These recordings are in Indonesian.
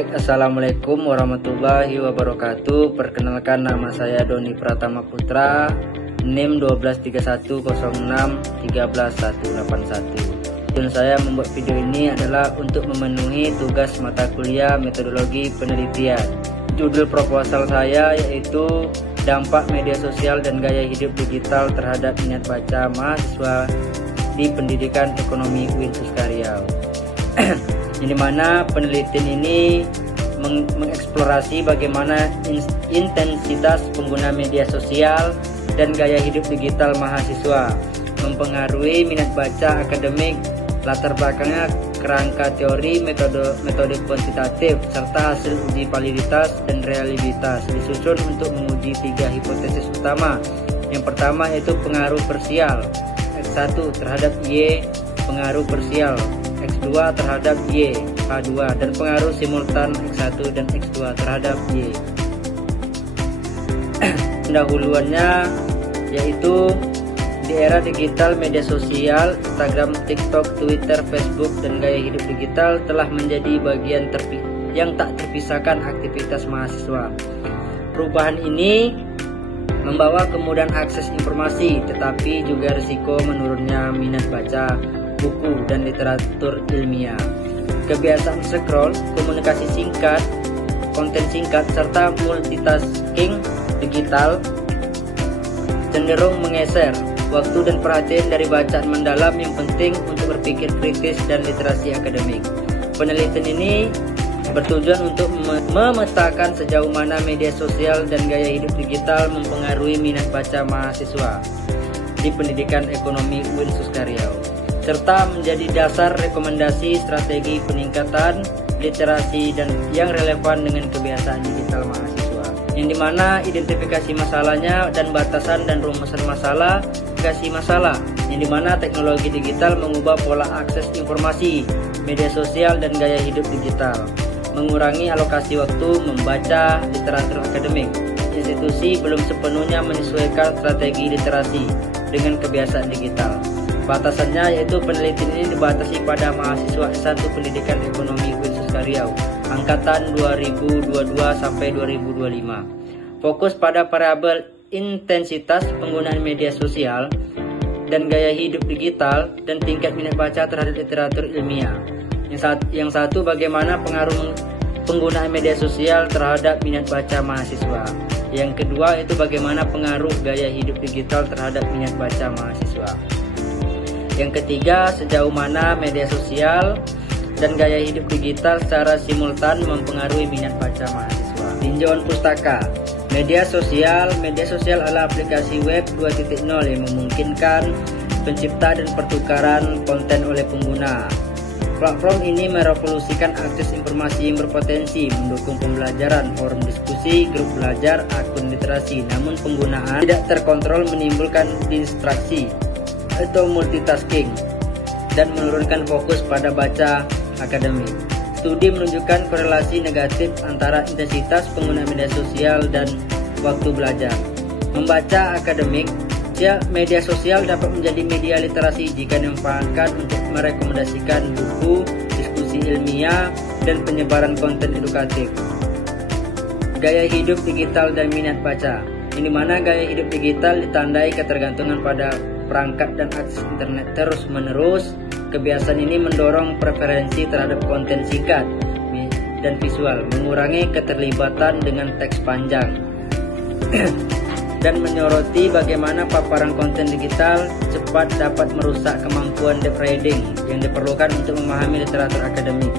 Baik, Assalamualaikum warahmatullahi wabarakatuh. Perkenalkan, nama saya Doni Pratama Putra, NIM 12310613181. Tujuan saya membuat video ini adalah untuk memenuhi tugas mata kuliah metodologi penelitian. Judul proposal saya yaitu dampak media sosial dan gaya hidup digital terhadap minat baca mahasiswa di pendidikan ekonomi UIN Suskaryau. Di mana penelitian ini mengeksplorasi bagaimana intensitas pengguna media sosial dan gaya hidup digital mahasiswa mempengaruhi minat baca akademik, latar belakangnya, kerangka teori, metode kuantitatif, serta hasil uji validitas dan reliabilitas disusun untuk menguji 3 hipotesis utama. Yang pertama yaitu pengaruh parsial X1 terhadap Y, pengaruh parsial X2 terhadap Y, H2, dan pengaruh simultan X1 dan X2 terhadap Y. Pendahuluannya yaitu di era digital, media sosial, Instagram, TikTok, Twitter, Facebook, dan gaya hidup digital telah menjadi bagian yang tak terpisahkan aktivitas mahasiswa. Perubahan ini membawa kemudahan akses informasi, tetapi juga risiko menurunnya minat baca buku dan literatur ilmiah. Kebiasaan scroll, komunikasi singkat, konten singkat, serta multitasking digital cenderung menggeser waktu dan perhatian dari bacaan mendalam yang penting untuk berpikir kritis dan literasi akademik. Penelitian ini bertujuan untuk memetakan sejauh mana media sosial dan gaya hidup digital mempengaruhi minat baca mahasiswa di pendidikan ekonomi UIN Suskaryau, serta menjadi dasar rekomendasi strategi peningkatan literasi dan yang relevan dengan kebiasaan digital mahasiswa, yang dimana identifikasi masalahnya dan batasan dan rumusan masalah, yang dimana teknologi digital mengubah pola akses informasi, media sosial dan gaya hidup digital, mengurangi alokasi waktu membaca literatur akademik. Institusi belum sepenuhnya menyesuaikan strategi literasi dengan kebiasaan digital. Batasannya yaitu penelitian ini dibatasi pada mahasiswa S1 Pendidikan Ekonomi UIN Suskaryau angkatan 2022 sampai 2025. Fokus pada variabel intensitas penggunaan media sosial dan gaya hidup digital dan tingkat minat baca terhadap literatur ilmiah. Yang satu bagaimana pengaruh penggunaan media sosial terhadap minat baca mahasiswa. Yang kedua itu bagaimana pengaruh gaya hidup digital terhadap minat baca mahasiswa. Yang ketiga, sejauh mana media sosial dan gaya hidup digital secara simultan mempengaruhi minat baca mahasiswa. Tinjauan pustaka. Media sosial adalah aplikasi web 2.0 yang memungkinkan pencipta dan pertukaran konten oleh pengguna. Platform ini merevolusikan akses informasi yang berpotensi, mendukung pembelajaran, forum diskusi, grup belajar, akun literasi. Namun penggunaan tidak terkontrol menimbulkan distraksi atau multitasking dan menurunkan fokus pada baca akademik. Studi menunjukkan korelasi negatif antara intensitas penggunaan media sosial dan waktu belajar. Membaca akademik, media sosial dapat menjadi media literasi jika dimanfaatkan untuk merekomendasikan buku, diskusi ilmiah, dan penyebaran konten edukatif. Gaya hidup digital dan minat baca, di mana gaya hidup digital ditandai ketergantungan pada perangkat dan akses internet terus-menerus. Kebiasaan ini mendorong preferensi terhadap konten singkat dan visual, mengurangi keterlibatan dengan teks panjang, dan menyoroti bagaimana paparan konten digital cepat dapat merusak kemampuan deep reading yang diperlukan untuk memahami literatur akademik.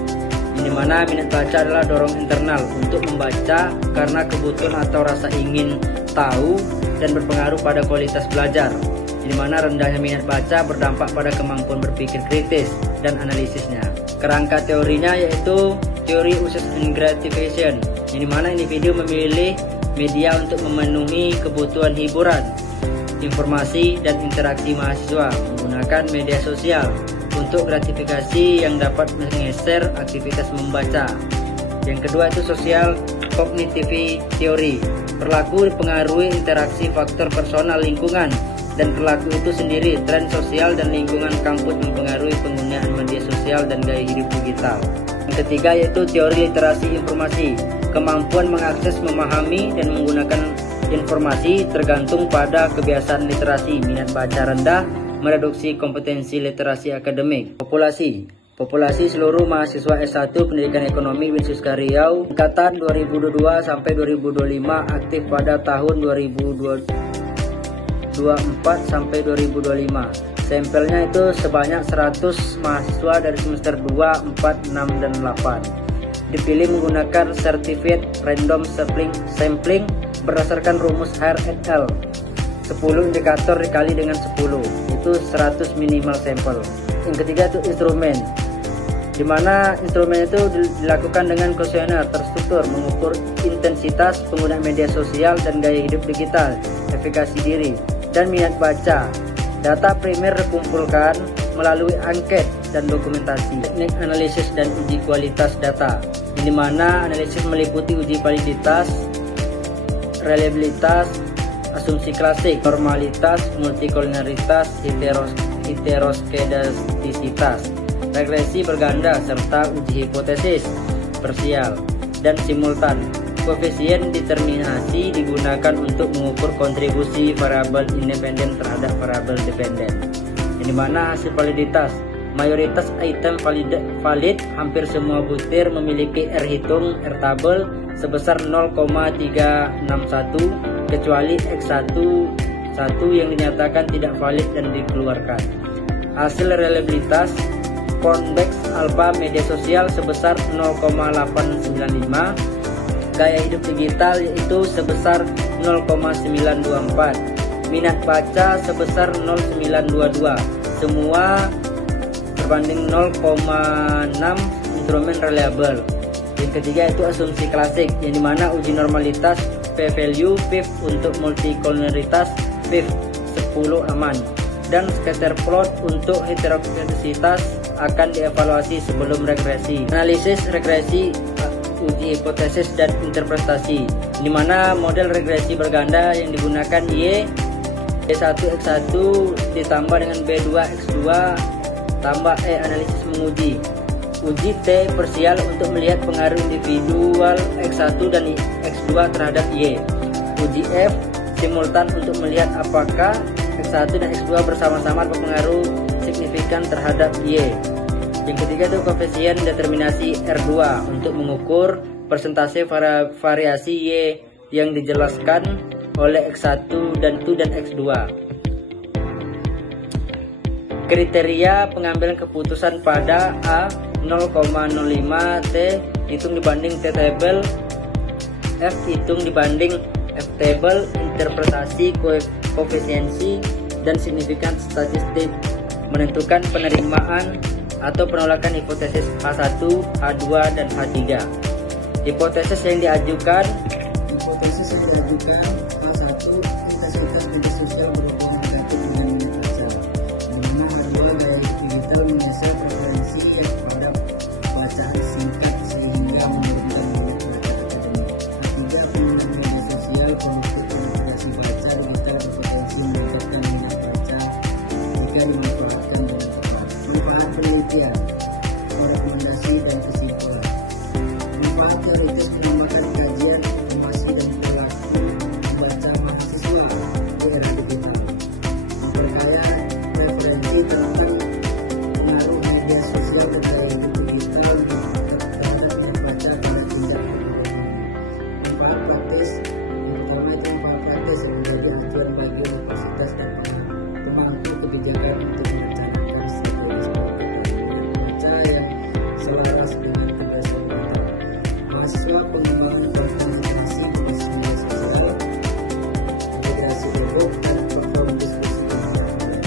Di mana minat baca adalah dorong internal untuk membaca karena kebutuhan atau rasa ingin tahu dan berpengaruh pada kualitas belajar. Di mana rendahnya minat baca berdampak pada kemampuan berpikir kritis dan analisisnya. Kerangka teorinya yaitu teori uses and gratification, di mana individu memilih media untuk memenuhi kebutuhan hiburan, informasi, dan interaksi mahasiswa menggunakan media sosial untuk gratifikasi yang dapat menggeser aktivitas membaca. Yang kedua itu social cognitive theory, perilaku dipengaruhi interaksi faktor personal, lingkungan, dan perilaku itu sendiri. Tren sosial dan lingkungan kampus mempengaruhi penggunaan media sosial dan gaya hidup digital. Yang ketiga yaitu teori literasi informasi. Kemampuan mengakses, memahami, dan menggunakan informasi tergantung pada kebiasaan literasi. Minat baca rendah mereduksi kompetensi literasi akademik. Populasi seluruh mahasiswa S1 Pendidikan Ekonomi Winsuska Riau angkatan 2022 sampai 2025 aktif pada tahun 2024 sampai 2025. Sampelnya itu sebanyak 100 mahasiswa dari semester 2, 4, 6, dan 8. Dipilih menggunakan Certified Random Sampling berdasarkan rumus Hare et al. 10 indikator dikali dengan 10, itu 100 minimal sampel. Yang ketiga itu instrumen, di mana instrumen itu dilakukan dengan kuesioner terstruktur mengukur intensitas pengguna media sosial dan gaya hidup digital, efikasi diri, dan minat baca. Data primer dikumpulkan melalui angket dan dokumentasi. Teknik analisis dan uji kualitas data, di mana analisis meliputi uji validitas, reliabilitas, asumsi klasik, normalitas, multikolinialitas, heteroskedastisitas, regresi berganda, serta uji hipotesis parsial dan simultan. Koefisien determinasi digunakan untuk mengukur kontribusi variabel independen terhadap variabel dependen. Di mana hasil validitas, mayoritas item valid, hampir semua butir memiliki R hitung R tabel sebesar 0,361 kecuali X1 yang dinyatakan tidak valid dan dikeluarkan. Hasil reliabilitas convex alpha media sosial sebesar 0,895, gaya hidup digital yaitu sebesar 0,924, minat baca sebesar 0,922, semua berbanding 0,6 instrumen reliable. Yang ketiga itu asumsi klasik, yang dimana uji normalitas p-value PIV untuk multikolinialitas PIV 10 aman, dan scatter plot untuk heteroskedastisitas akan dievaluasi sebelum regresi. Analisis regresi, uji hipotesis dan interpretasi, di mana model regresi berganda yang digunakan B1X1 ditambah dengan B2X2 tambah analisis menguji. Uji T parsial untuk melihat pengaruh individual X1 dan X2 terhadap Y. Uji F simultan untuk melihat apakah X1 dan X2 bersama-sama berpengaruh signifikan terhadap Y. Yang ketiga itu koefisien determinasi R2 untuk mengukur persentase variasi Y yang dijelaskan oleh X1 dan X2. Kriteria pengambilan keputusan pada A 0,05 T hitung dibanding T table, F hitung dibanding F table, interpretasi koefisiensi dan signifikan statistik, menentukan penerimaan atau penolakan hipotesis H1, H2, dan H3. Hipotesis yang diajukan H1, intensitas media sosial berhubungan negatif dengan minat baca, dimana H2 gaya digital menyasar preferensi pada bacaan singkat sehingga menurunkan minat baca akademik. H3 penggunaan media sosial produktif penetrasi baca digital berpotensi meningkatkan minat baca jika dimanfaatkan dengan tepat. Manfaat penelitian, rekomendasi dan kesimpulan. Manfaat teoritis pengamatan kajian informasi dan perilaku membaca mahasiswa di era digital. Memperkaya referensi tentang pengaruh media sosial dan gaya hidup digital terhadap minat baca pada tingkat perguruan tinggi. Manfaat praktis, yang pertama itu manfaat praktis yang menjadi acuan bagi universitas dan pemangku kebijakan untuk merencanakan strategi minat baca yang selaras dengan kebiasaan digital. Mahasiswa pengembangan konten literasi di media sosial, integrasi e-book dan platform diskusi internasional.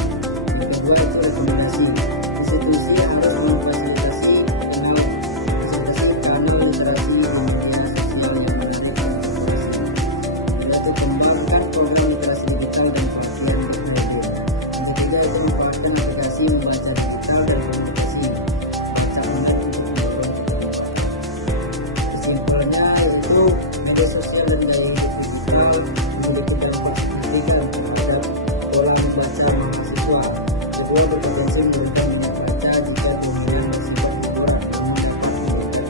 Yang kedua itu rekomendasi. Institusi harus memfasilitasi kanal literasi di media sosial yang menarik dan inovasi, yaitu kembangkan program literasi digital dan pelatihan berkelanjutan. Yang ketiga itu manfaatkan aplikasi membaca digital dan komunikasi baca online untuk mendorong perkembangan. Kesimpulannya yaitu media sosial dan gaya hidup digital memiliki dampak signifikan terhadap pola membaca mahasiswa. Kedua, berpotensi menurunkan minat baca jika pemilihan bersifat hiburan dan mendapat pendidikan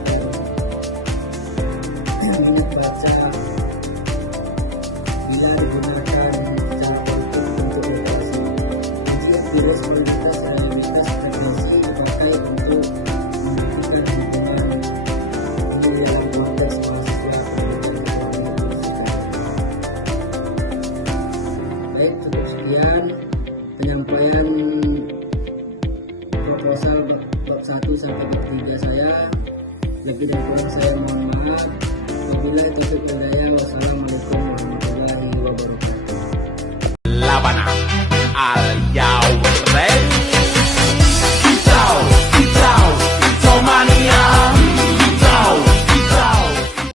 Wabillahi taufiq wal hidayah. Wassalamualaikum